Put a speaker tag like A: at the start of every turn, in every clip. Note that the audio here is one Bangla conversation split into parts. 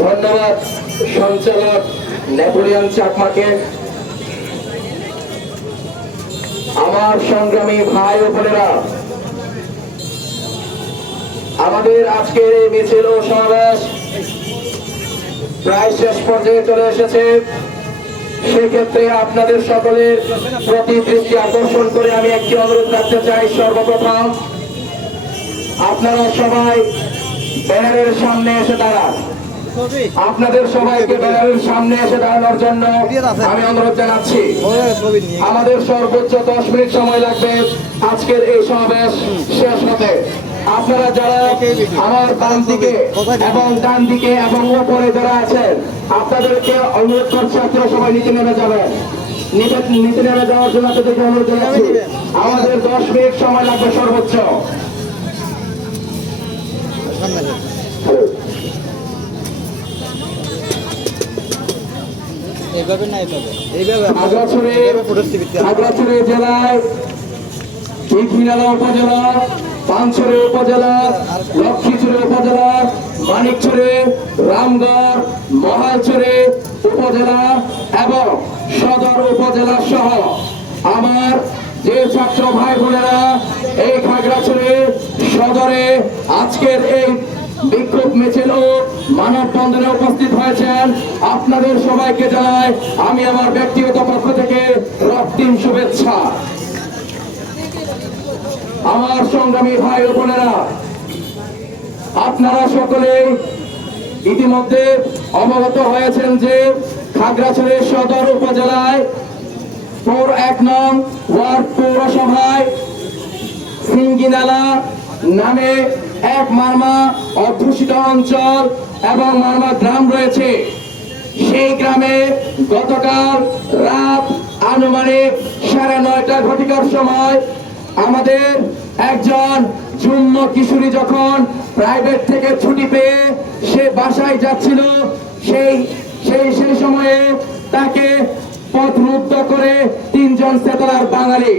A: ধন্যবাদ, সঞ্চালক নেপোলিয়ন চাকমাকে। আমার সংগ্রামী ভাই ও বোনেরা, আমাদের আজকের এই মিছিল ও সমাবেশ প্রায় শেষ পর্যায়ে চলে এসেছে। সেক্ষেত্রে আপনাদের সকলের প্রতি দৃষ্টি আকর্ষণ করে আমি একটি অনুরোধ রাখতে চাই সর্বপ্রথম। আপনারা সবাই ব্যানারের সামনে এসে দাঁড়ান। আপনাদের সবাইকে ব্যানারের সামনে এসে দাঁড়ানোর জন্য আমি অনুরোধ জানাচ্ছি। আমাদের সর্বোচ্চ দশ মিনিট সময় লাগবে। আজকের এই সমাবেশ শেষ হতে। আপনারা যারা আমার বাম দিকে। এবং ডান দিকে এবং উপরে যারা আছেন আপনাদেরকে অনুরোধ করছি আপনারা সবাই নিচে নেমে যাবেন। নিচে নিচে নেমে যাওয়ার জন্য আপনাদেরকে অনুরোধ জানাচ্ছি। আমাদের দশ মিনিট সময় লাগবে সর্বোচ্চ।
B: এইভাবে না এইভাবে? এইভাবে এইভাবে প্রদর্শিত
A: জেলায় ইটমিনালা উপজেলা পানছড়ি উপজেলা লক্ষ্মীছড়ি উপজেলা মানিকছড়ি রামগড় মহালছড়ি উপজেলা এবং সদর উপজেলা সহ আমার যে ছাত্র ভাই বোনেরা এই খাগড়াছড়ি সদরে আজকের এই বিক্ষোভ মিছিল ও মানববন্ধনে উপস্থিত হয়েছেন আপনাদের সবাইকে জানাই আমি আমার ব্যক্তিগত পক্ষ থেকে রক্তিম শুভেচ্ছা। আমার সংগ্রামী ভাই বোনেরা, আপনারা সকলে ইতিমধ্যে অবগত হয়েছেন যে খাগড়াছড়ি সদর উপজেলায় পৌর এক নং ওয়ার্ড পৌরসভায় সিঙ্গিনালা নামে এক মারমা অধ্যুষিত অঞ্চল এবং মারমা গ্রাম রয়েছে। সেই গ্রামে গতকাল রাত আনুমানিক সাড়ে নয়টা ঘটিকার সময় আমাদের একজন যুগ্ম কিশোরী যখন প্রাইভেট থেকে ছুটি পেয়ে সে বাসায় যাচ্ছিল, সেই সেই সেই সময়ে তাকে পথরুদ্ধ করে তিনজন সেতলার বাঙালি,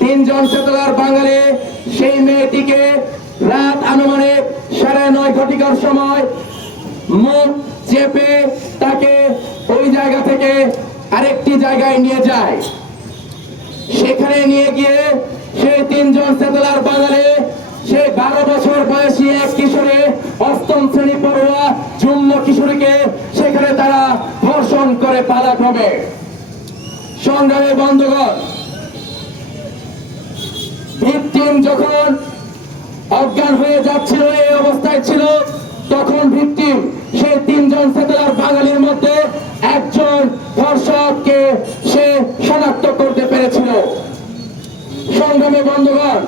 A: তিনজন সেতলার বাঙালি সেই মেয়েটিকে রাত আনুমানিক সাড়ে নয় ঘটিকার সময় মুখ চেপে তাকে ওই জায়গা থেকে আরেকটি জায়গায় নিয়ে যায়। সেখানে নিয়ে গিয়ে সেই তিনজন সেতলার বাঙালি সেই বারো বছর বয়সী এক কিশোরী, অষ্টম শ্রেণি পড়ুয়া যুগ্ম কিশোরীকে সেখানে তারা ধর্ষণ করে পালাক্রমে। সংগ্রামী বন্ধুগণ তখন ভিকটিম সেই তিনজন সেতলার বাঙালির মধ্যে একজন ধর্ষককে সে শনাক্ত করতে পেরেছিল। সংগ্রামী বন্ধুগণ,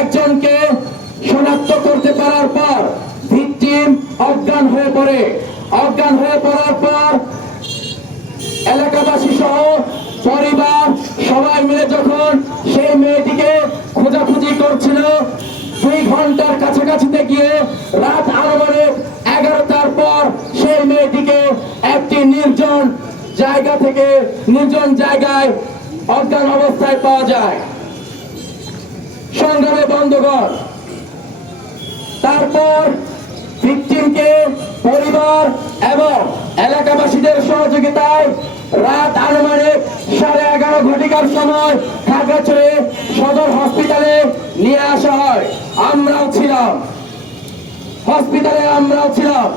A: একজনকে শনাক্ত করতে পারার পর ভিকটিম অজ্ঞান হয়ে পড়ে। অজ্ঞান হয়ে পড়ার পর এলাকাবাসী সহ পরিবার সবাই মিলে যখন সেই মেয়েটিকে খোঁজাখুঁজি করছিল দুই ঘণ্টার কাছাকাছিতে গিয়ে রাত আনুমানিক এগারোটার পর সেই মেয়েটিকে একটি নির্জন জায়গা থেকে নির্জন জায়গায় অজ্ঞান অবস্থায় পাওয়া যায়। সংগ্রামে বন্ধুগণ, তারপর ভিকটিমকে পরিবার এবং এলাকাবাসীদের সহযোগিতায় রাত আনুমানিক সাড়ে এগারো ঘটিকার সময় খাগড়াছড়ি সদর হসপিটালে নিয়ে আসা হয়। আমরাও ছিলাম। হসপিটালে আমরাও ছিলাম।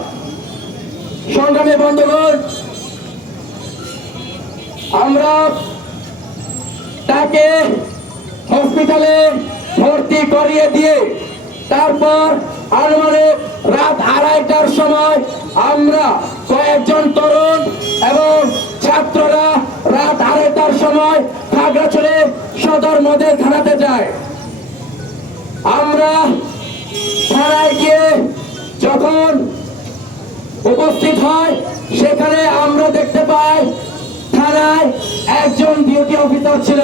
A: সংগ্রামী বন্ধুগণ, আমরা তাকে হসপিটালে ভর্তি করিয়ে দিয়ে তারপর আনুমানিক রাত আড়াইটার সময় আমরা কয়েকজন তরুণ এবং ছাত্ররা রাত আড়াইটার সময় খাগড়াছড়ি সদর মধ্যে থানাতে যায়। আমরা থানায় গিয়ে যখন উপস্থিত হয়, সেখানে আমরা দেখতে পাই থানায় একজন ডিউটি অফিসার ছিল।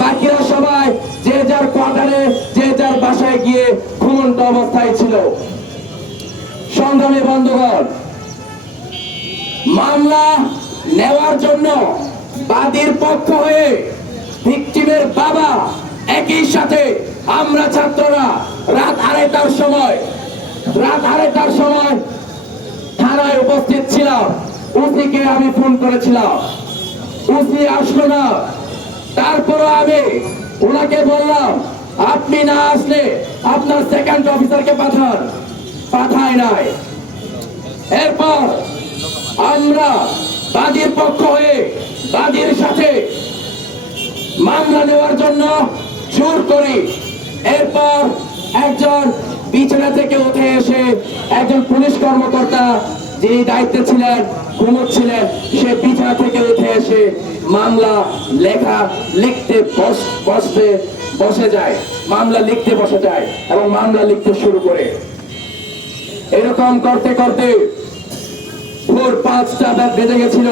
A: বাকিরা সবাই যে যার কোয়ার্টারে, যে যার বাসায় গিয়ে ঘুমন্ত অবস্থায় ছিল। সংগ্রামী বন্ধুগণ, মামলা নেওয়ার জন্য বাদীর পক্ষ হয়ে ভিকটিমের বাবা একই সাথে আমরা ছাত্ররা রাত আড়াইটার সময়, রাত আড়াইটার সময় থানায় উপস্থিত ছিলাম। ওসিকে আমি ফোন করেছিলাম। ওসি আসলো না। তারপরে আমি ওনাকে বললাম, আপনি না আসলে আপনার সেকেন্ড অফিসারকে পাঠান। পাঠায় নাই। এরপর আমরা বাদীর পক্ষ হয়ে বাদীর সাথে মামলা নেওয়ার জন্য জোর করি এরপর একজন বিছানা থেকে উঠে এসে একজন পুলিশ কর্মকর্তা যিনি দায়িত্বে ছিলেন ঘুমোচ্ছিলেন সে বিছানা থেকে উঠে এসে মামলা লেখা লিখতে বস- বসতে বসে যায়। মামলা লিখতে বসে যায় এবং মামলা লিখতে শুরু করে। এরকম করতে করতে ভোর পাঁচটা রাত বেজে গেছিল।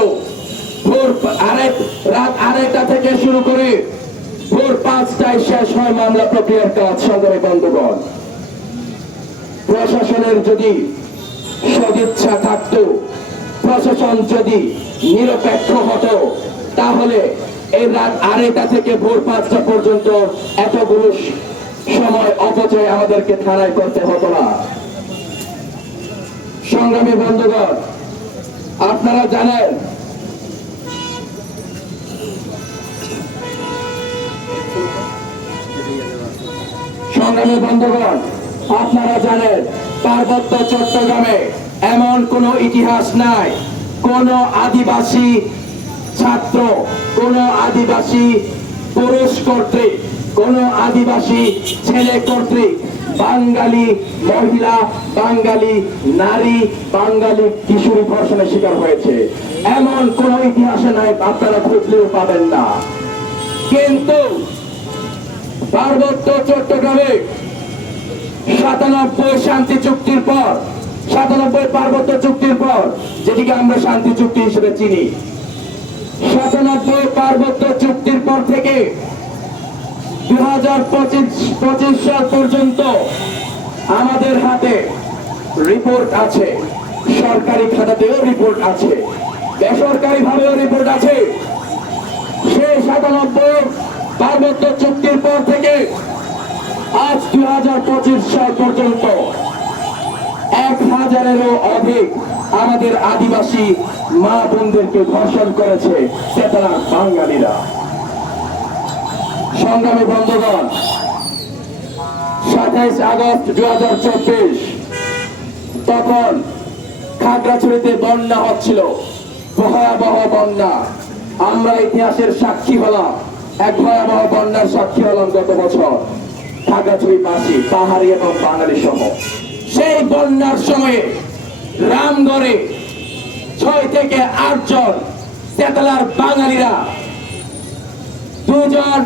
A: ভোর আড়াই রাত আড়াইটা থেকে শুরু করে ভোর পাঁচটায় শেষ হয় মামলা প্রক্রিয়ার কাজ সংগ্রামী বন্ধুগণ। প্রশাসনের যদি সদিচ্ছা থাকতো, প্রশাসন যদি নিরপেক্ষ হতো, তাহলে এই রাত আড়াইটা থেকে ভোর পাঁচটা পর্যন্ত এতগুলো সময় অপচয় আমাদেরকে থানায় করতে হতো না। সংগ্রামী বন্ধুগণ আপনারা জানেন, সংগ্রামী বন্ধুগণ, আপনারা জানেন, পার্বত্য চট্টগ্রামে এমন কোন ইতিহাস নাই। কোন আদিবাসী ছাত্র, কোন আদিবাসী পুরুষ কর্তৃক, কোন আদিবাসী ছেলে কর্তৃক বাঙালি মহিলা, বাঙালি নারী, বাঙালি কিশোরী ধর্ষণের শিকার হয়েছে। এমন কোন ইতিহাসে নাই, আপনারা খুঁজলেও পাবেন না। কিন্তু পার্বত্য চট্টগ্রামে সাতানব্বই শান্তি চুক্তির পর, সাতানব্বই পার্বত্য চুক্তির পর, যেটিকে আমরা শান্তি চুক্তি হিসেবে চিনি, সাতানব্বই পার্বত্য চুক্তির পর থেকে হাজার পঁচিশ পর্যন্ত আমাদের হাতে রিপোর্ট আছে। সরকারি খাতাতেও রিপোর্ট আছে। রিপোর্ট আছে। সেই সাতানব্বই পার্বত্য চুক্তির পর থেকে আজ দুই হাজার পঁচিশ সাল পর্যন্ত এক হাজারেরও অধিক আমাদের আদিবাসী মা বোনদেরকে ধর্ষণ করেছে চেতনা বাঙালিরা। সংগ্রামী বন্ধুগণ, সাতাইশ আগস্ট দুই হাজার চব্বিশ, তখন খাগড়াছড়িতে বন্যা হচ্ছিল, ভয়াবহ বন্যা। আমরা ইতিহাসের সাক্ষী হলাম, এক ভয়াবহ বন্যার সাক্ষী হলাম গত বছর, খাগড়াছড়িবাসী, পাহাড়ি এবং বাঙালি সহ সেই বন্যার সময়ে রামগড়ে ছয় থেকে আটজন তেতলার বাঙালিরা দুজন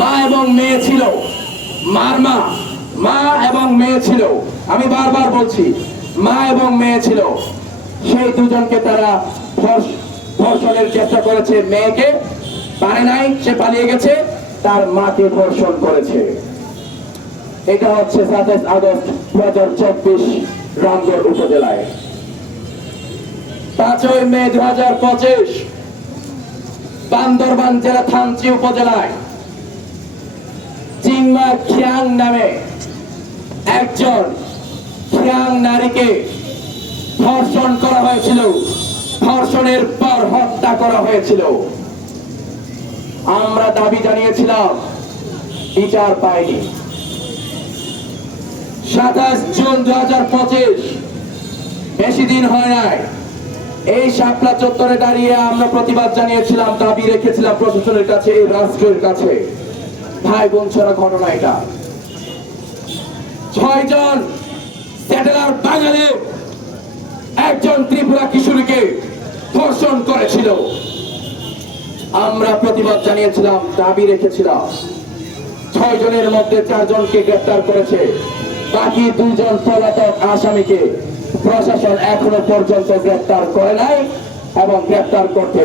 A: মা এবং মেয়ে ছিল। মার মা মা এবং মেয়ে ছিল। আমি বারবার বলছি, মা এবং মেয়ে ছিল। সেই দুজনকে তারা ধর্ষণের চেষ্টা করেছে মেয়েকে। পারে নাই, সে পালিয়ে গেছে, তার মাকে ধর্ষণ করেছে। এটা হচ্ছে সাতাইশ আগস্ট দু হাজার চব্বিশ রামগড় উপজেলায়। পাঁচই মে দু হাজার পঁচিশ বান্দরবান জেলা থানচি উপজেলায়। চিংমা খিয়াং নামে একজন খিয়াং নারীকে ধর্ষণ করা হয়েছিল। ধর্ষণের পর হত্যা করা হয়েছিল। আমরা দাবি জানিয়েছিলাম, বিচার পাইনি। সাতাশ জুন দু হাজার পঁচিশ, বেশি দিন হয় নাই। এই শাপলা চত্বরে দাঁড়িয়ে আমরা প্রতিবাদ জানিয়েছিলাম, দাবি রেখেছিলাম প্রশাসনের কাছে, এই রাষ্ট্রের কাছে। ভাই বোন ছাড়া ঘটনা এটা। ছয় জন স্যাটেলার বাঙালি, একজন ত্রিপুরা কিশোরীকে ধর্ষণ করেছিল। আমরা প্রতিবাদ জানিয়েছিলাম, দাবি রেখেছিলাম। ছয় জনের মধ্যে চারজনকে গ্রেফতার করেছে। বাকি দুইজন পলাতক আসামিকে প্রশাসন এখনও পর্যন্ত গ্রেফতার করে নাই এবং গ্রেফতার করতে